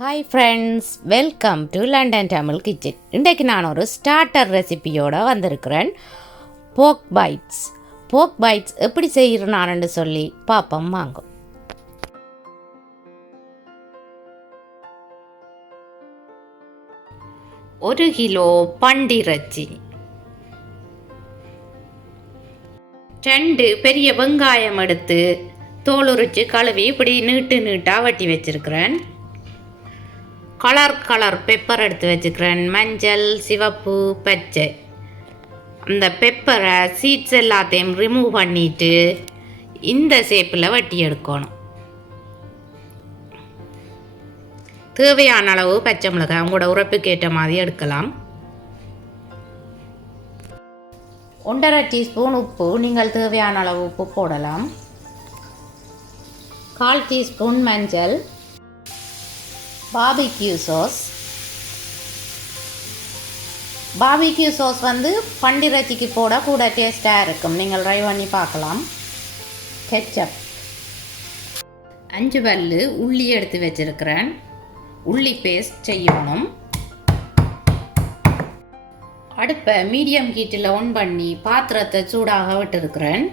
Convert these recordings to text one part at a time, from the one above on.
Hi friends, welcome to London Tamil kitchen. இன்றைக்கு நான் ஒரு ஸ்டார்டர் ரெசிபியோடு வந்திருக்கிறேன். போக் பைட்ஸ் எப்படி செய்கிறேன்னு சொல்லி பார்ப்போம் வாங்க. ஒரு கிலோ பண்டிறைச்சி, 2 பெரிய வெங்காயம் எடுத்து தோலுரித்து கழுவி இப்படி நீட்டாக வெட்டி வச்சுருக்கிறேன். கலர் பெப்பர் எடுத்து வச்சுக்கிறேன். மஞ்சள், சிவப்பு, பச்சை. அந்த பெப்பரை சீட்ஸ் எல்லாத்தையும் ரிமூவ் பண்ணிவிட்டு இந்த ஷேப்பில் வெட்டி எடுக்கணும். தேவையான அளவு பச்சை மிளகாய் உங்களோட உரைப்புக்கு ஏற்ற மாதிரி எடுக்கலாம். 1.5 டீஸ்பூன் உப்பு, நீங்கள் தேவையான அளவு உப்பு போடலாம். 1/4 டீஸ்பூன் மஞ்சள், பார்பிக்யூ சாஸ் வந்து பண்டிறைச்சிக்கு போட கூட டேஸ்ட்டாக இருக்கும். நீங்கள் ட்ரை பண்ணி பார்க்கலாம். கெச்சப், 5 பல்லு உள்ளி எடுத்து வச்சிருக்கிறேன். உள்ளி பேஸ்ட் செய்யணும். அடுப்பை மீடியம் ஹீட்டில் ஆன் பண்ணி பாத்திரத்தை சூடாக விட்டுருக்கிறேன்.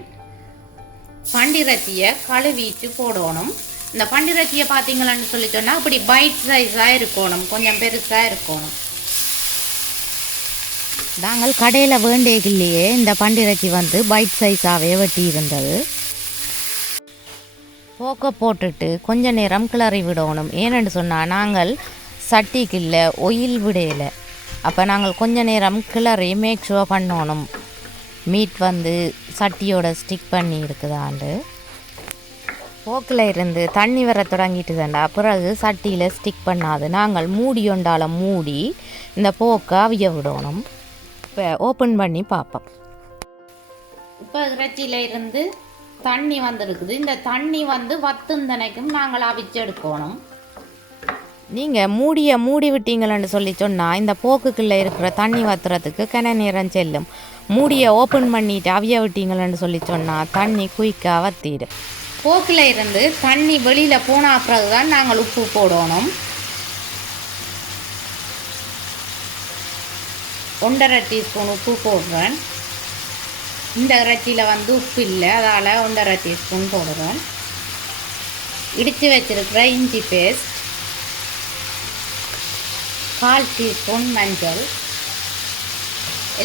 பண்டிறைச்சியை கழுவிட்டு போடணும். இந்த பண்டிறைச்சியை பார்த்தீங்களான்னு சொல்லி சொன்னால் அப்படி பைட் சைஸாக இருக்கணும், கொஞ்சம் பெருசாக இருக்கணும். நாங்கள் கடையில் வேண்டியதில்லையே இந்த பண்டிறைச்சி வந்து பைட் சைஸாகவே வெட்டி இருந்தது. போக்க போட்டுட்டு கொஞ்ச நேரம் கிளறி விடணும். ஏன்னு சொன்னால் நாங்கள் சட்டிக்குள்ள ஒயில் விடையில, அப்போ நாங்கள் கொஞ்ச நேரம் கிளறி மேக் ஷுவர் பண்ணணும் மீட் வந்து சட்டியோட ஸ்டிக் பண்ணி இருக்குதாண்டு. போக்கில் இருந்து தண்ணி வர தொடங்கிட்டுதாண்டா, பிறகு சட்டியில் ஸ்டிக் பண்ணாது. நாங்கள் மூடி இந்த போக்கை அவிய விடணும். இப்போ ஓப்பன் பண்ணி பார்ப்போம். இப்போ இறைச்சியில் இருந்து தண்ணி வந்துருக்குது. இந்த தண்ணி வந்து வத்துந்தனைக்கும் நாங்கள் அவிச்சு எடுக்கணும். நீங்கள் மூடி விட்டீங்களன்னு சொல்லி சொன்னால் இந்த போக்குக்குள்ளே இருக்கிற தண்ணி வத்துறதுக்கு கன நேரம் செல்லும். மூடியை ஓப்பன் பண்ணிவிட்டு அவிய விட்டீங்களன்னு சொல்லி சொன்னால் தண்ணி குயிக்காக வத்திடும். போக்கில் இருந்து தண்ணி வெளியில் போன பிறகு தான் நாங்கள் உப்பு போடணும். 1.5 டீஸ்பூன் உப்பு போடுறேன். இந்த இறைச்சியில் வந்து உப்பு இல்லை, அதால் 1.5 டீஸ்பூன் போடுறேன். இடித்து வச்சிருக்கிற இஞ்சி பேஸ்ட், 1/4 டீஸ்பூன் மஞ்சள்,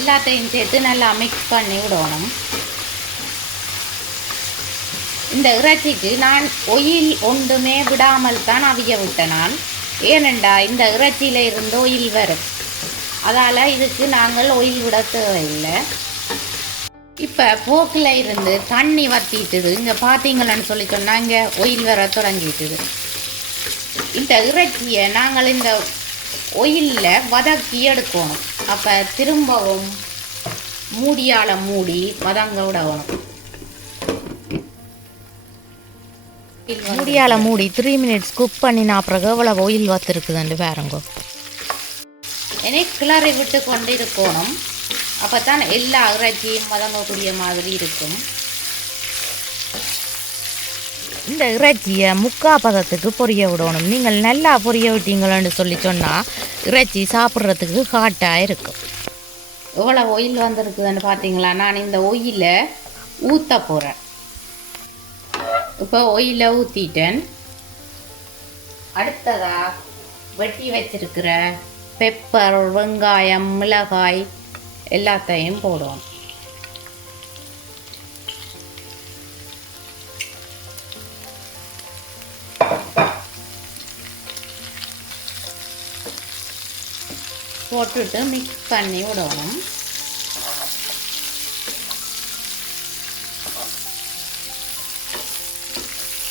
எல்லாத்தையும் சேர்த்து நல்லா மிக்ஸ் பண்ணி விடணும். இந்த இறைச்சிக்கு நான் ஒயில் ஒன்றுமே விடாமல் தான் அவிய விட்டேன் நான். ஏனெண்டா இந்த இறைச்சியில் இருந்து ஒயில் வரும், அதால் இதுக்கு நாங்கள் ஒயில் விட தேவையில்லை. இப்போ போக்கில் இருந்து தண்ணி வத்திட்டுது. இங்கே பார்த்தீங்களான்னு சொல்லி சொன்னால் இங்கே ஒயில் வர தொடங்கிட்டுது. இந்த இறைச்சியை நாங்கள் இந்த ஒயிலில் வதக்கி எடுக்கணும். அப்போ திரும்பவும் மூடியால் மூடி வதங்க விடணும். மூடியால் மூடி 3 மினிட்ஸ் குக் பண்ணினா பிறகு எவ்வளோ ஒயில் வத்துருக்குதுண்டு பாருங்கோ. எனக்கு கிளறி விட்டு கொண்டு இருக்கணும். அப்போ தான் எல்லா இறைச்சியும் வதங்கக்கூடிய மாதிரி இருக்கும். இந்த இறைச்சியை 3/4 பதத்துக்கு பொரிய விடணும். நீங்கள் நல்லா பொரிய விட்டீங்களன்னு சொல்லி சொன்னால் இறைச்சி சாப்பிட்றதுக்கு ஹாட்டாக இருக்கும். எவ்வளோ ஒயில் வந்துருக்குதுன்னு பார்த்தீங்களா? நான் இந்த ஒயிலை ஊற்ற போகிறேன். இப்போ ஒயிலை ஊற்றிட்டேன். அடுத்ததாக வெட்டி வச்சிருக்கிற பெப்பர், வெங்காயம், மிளகாய் எல்லாத்தையும் போடுவோம். போட்டுட்டு மிக்ஸ் பண்ணி விடணும்.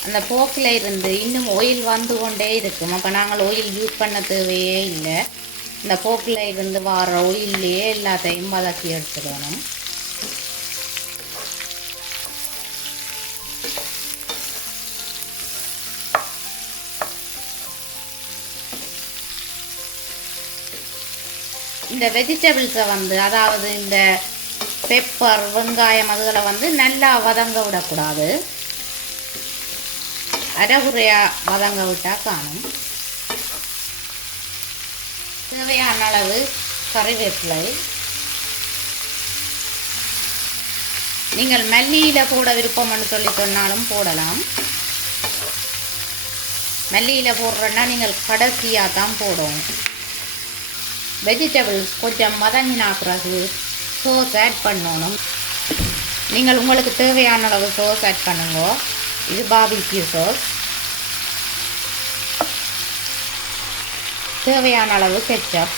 அந்த போக்கில் இருந்து இன்னும் ஒயில் வந்து கொண்டே இருக்கும். அப்போ நாங்கள் ஒயில் யூஸ் பண்ண தேவையே இல்லை. இந்த போக்கில் இருந்து வர ஒயிலே எல்லாத்தையும் வதக்கி எடுத்துக்கணும். இந்த வெஜிடபிள்ஸை வந்து, அதாவது இந்த பெப்பர், வெங்காயம் அதுகளை வந்து நல்லா வதங்க விடக்கூடாது. அரைகுறையாக வதங்க விட்டால் காணும். தேவையான அளவு கறிவேப்பிலை. நீங்கள் மல்லியில் போட விருப்பம்னு சொல்லி சொன்னாலும் போடலாம். மல்லியில் போடுறேன்னா நீங்கள் கடைசியாக தான் போடணும். வெஜிடபிள்ஸ் கொஞ்சம் வதங்கினா பிறகு சோஸ் ஆட் பண்ணணும். நீங்கள் உங்களுக்கு தேவையான அளவு சோஸ் ஆட் பண்ணுங்க. இது பார்பிக்யூ சோஸ். தேவையான அளவு கெச்சப்.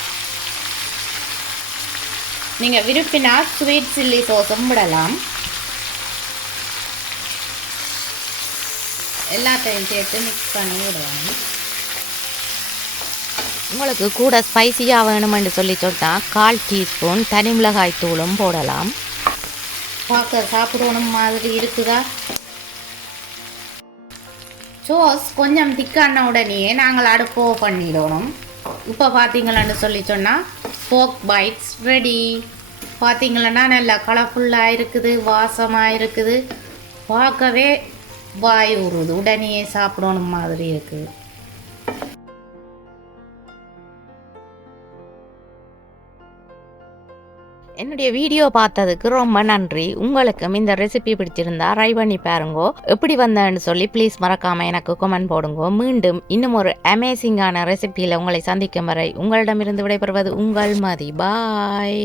நீங்கள் விரும்பினா ஸ்வீட் சில்லி சோஸும் விடலாம். எல்லாத்தையும் சேர்த்து மிக்ஸ் பண்ணி விடுவாங்க. உங்களுக்கு கூட ஸ்பைசியாக வேணுமென்று சொல்லி சொன்னால் 1/4 டீஸ்பூன் தனி மிளகாய் தூளும் போடலாம். பார்க்க சாப்பிடணும் மாதிரி இருக்குதா? சோஸ் கொஞ்சம் திக்கான உடனே நாங்கள் அடுப்பு பண்ணிடணும். இப்போ பார்த்தீங்களான்னு சொல்லி சொன்னால் போக் பைட்ஸ் ரெடி. பார்த்தீங்களன்னா நல்லா கலர்ஃபுல்லாக இருக்குது, வாசமாக இருக்குது, பார்க்கவே வாய் ஊறுது, உடனே சாப்பிடணும் மாதிரி இருக்குது. என்னுடைய வீடியோ பார்த்ததுக்கு ரொம்ப நன்றி. உங்களுக்கும் இந்த ரெசிபி பிடிச்சிருந்தா ட்ரை பண்ணி பாருங்கோ. எப்படி வந்தேன்னு சொல்லி ப்ளீஸ் மறக்காமல் எனக்கு கமெண்ட் போடுங்க. மீண்டும் இன்னும் ஒரு அமேசிங்கான ரெசிபியில் உங்களை சந்திக்கும் வரை உங்களிடமிருந்து விடைபெறுவது உங்கள் மதி. பாய்.